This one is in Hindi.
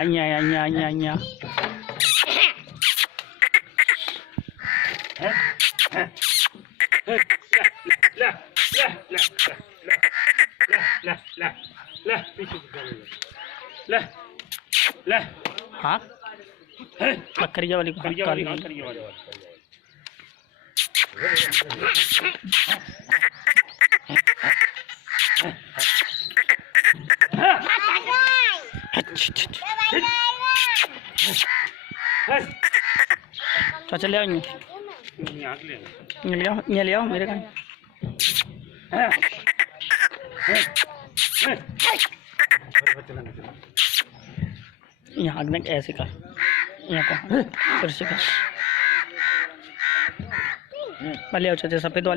अइया हाँ करिया वाली चाचा ले आओ ले आओ मेरे का यहाँ ऐसे का यहाँ को फिर से का ले आओ चाचा सफेद वाले